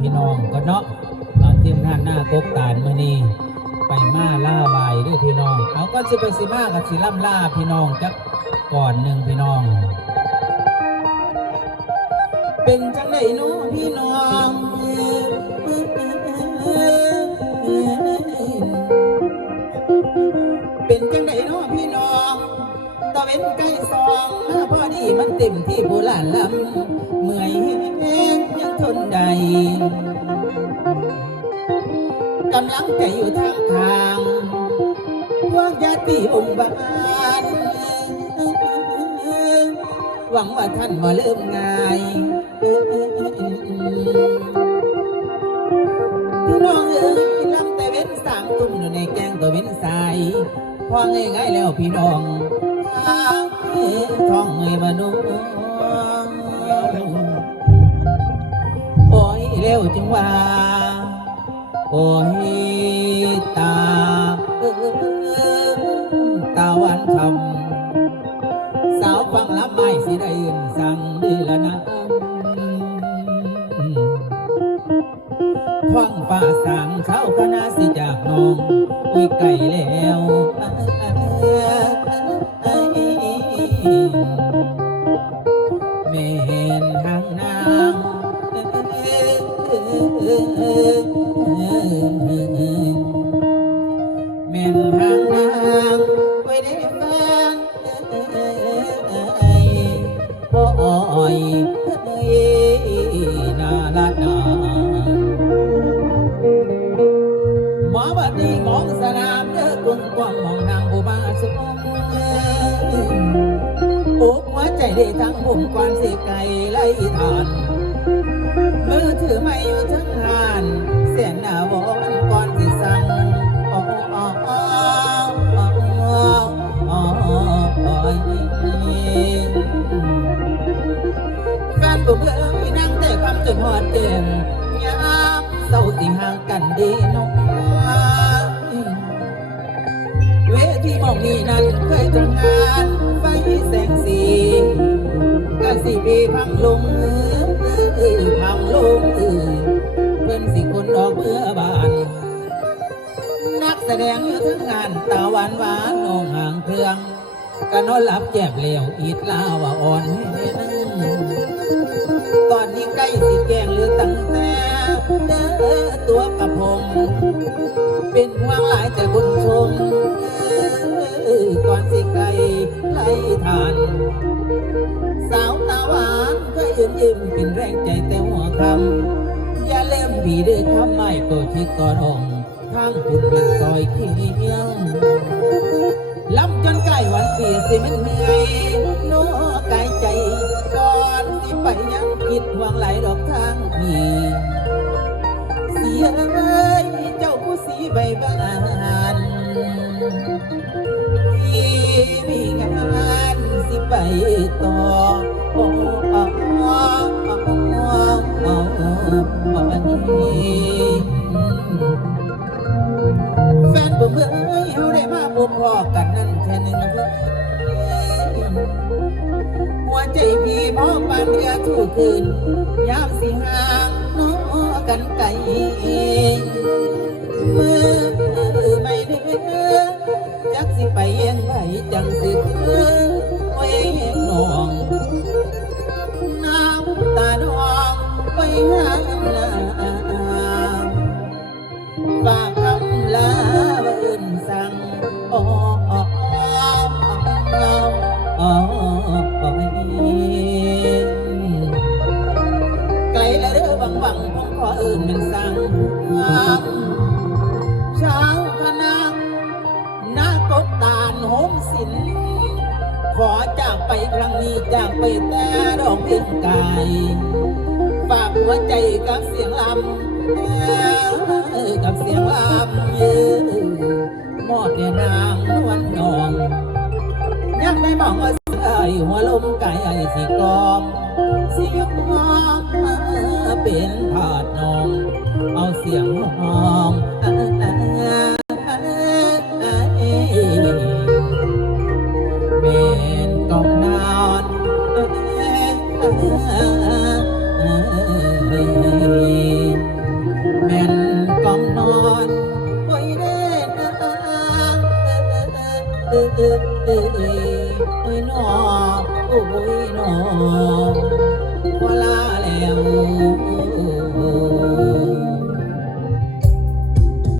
พี่น้องก็เนาะอ่าทีมงานหน้ากกตาลมื่อนี้ไปมาล่าบายด้วยพี่น้องเอาก็สิไปสิมากับสิล่ำล่าพี่น้องจักก่อนหนึ่งพี่น้อง เป็นจังไดเน้อพี่น้องเป็นจังไดเน้อพี่น้องตะเว้นใกล้สองมาพอดีมันเต็มที่โบราณลำเมื่อย กำลังใจอยู่ทางทางพวกญาติองค์บาลหวังว่าท่านมาเริ่มง่ายพี่น้องเอ้ยลำแต่เว้นสามตุ่มอยู่ในแกงตัวเว้นสายพอง่ายๆแล้วพี่น้องทางเอ้ยท้องเอ้ยบานุโอ้ย เร็วจึงว่า โอ้ยตาเอ้ยตาวันคำสาวฟังลำไม่สิได้ยินสั่งดีละนะท้องฟ้าสางเขาก็น่าสิจากน้องอุ้ยไก่แล้ว แม่นทางนางไว้ได้ฟังบ่อ้อยนาลาดาหมอบัดนี้มองสนามเด้อกวงกว้างมองนางผู้บาสงอกหัวใจได้ทั้งผมกวานสิไก่ไล่ทาน มือถือไม่อยู่ทั้งหานเสียนหนาวอนก่อนสิสั่งอ๋ออ๋ออ๋ออ๋ออ๋ออ๋อแฟนผมเอ้ยนั่งแต่คำจนหอดเต็มยามเศร้าสิห่างกันดีน้องเวทีหมองนี้นั้นเคยทำงานไฟแสงสีกะสิพีพังลงเออ พังลงเออเพื่อนสิคนดอกเบื่อบาน นักแสดงอยู่ทั้งงานตาหวานหวานนองห่างเครื่องก็นอนหลับแจ็บเหลวอีดลาว่าอ่อนให้นึงตอนนี้ใกล้สิแกงเหลือตั้งแต่เด้อตัวกระผมเป็นห่วงหลายแต่บุญชมเออก่อนสิไกลไล่ทาน นยิ้มเป็นแรงใจแต่หัวคำอย่าเล่มผีเดือคำไม่ก็คิดก่อนองทางคุณเป็นซอยขี้เคียงลำจนใกล้วันปีสิมันเหนื่อยโน้กายใจก่อนสิไปยังคิดห่วงหลายดอกทางนี้เสียเอ้ยเจ้าผู้สีใบบ้านมีมีงานสิไปต่อ แฟนผมเอ้ยเขาได้มาพบพอกันนั่นแค่หนึ่งเพื่อนหัวใจพี่มองปานเรือถูกคืน ยามสิห่างน้อกันไกลเมื่อไม่เด้อจักสิไปเองไผจังสิคือไว้หนองน้ำตาดองไปหา อ้ออ้อไกลและเด้อบังบังผมขออื่นเป็นสั่งเช้าพนังนากบตาลโหมสิน ขอจากไปครั้งนี้จากไปแต่ดอกเพียงกายฝากหัวใจกับเสียงลำกับเสียงลำเออมอบแด่นางนวลนองยังได้มองว่า ไอ้หัวลมไก่ไอ้สิกลอมสิยกมองเป็นถาดนอง เอาเสียงห้อง เอ้ยนอโอ้ยนอว่าลาแล้ว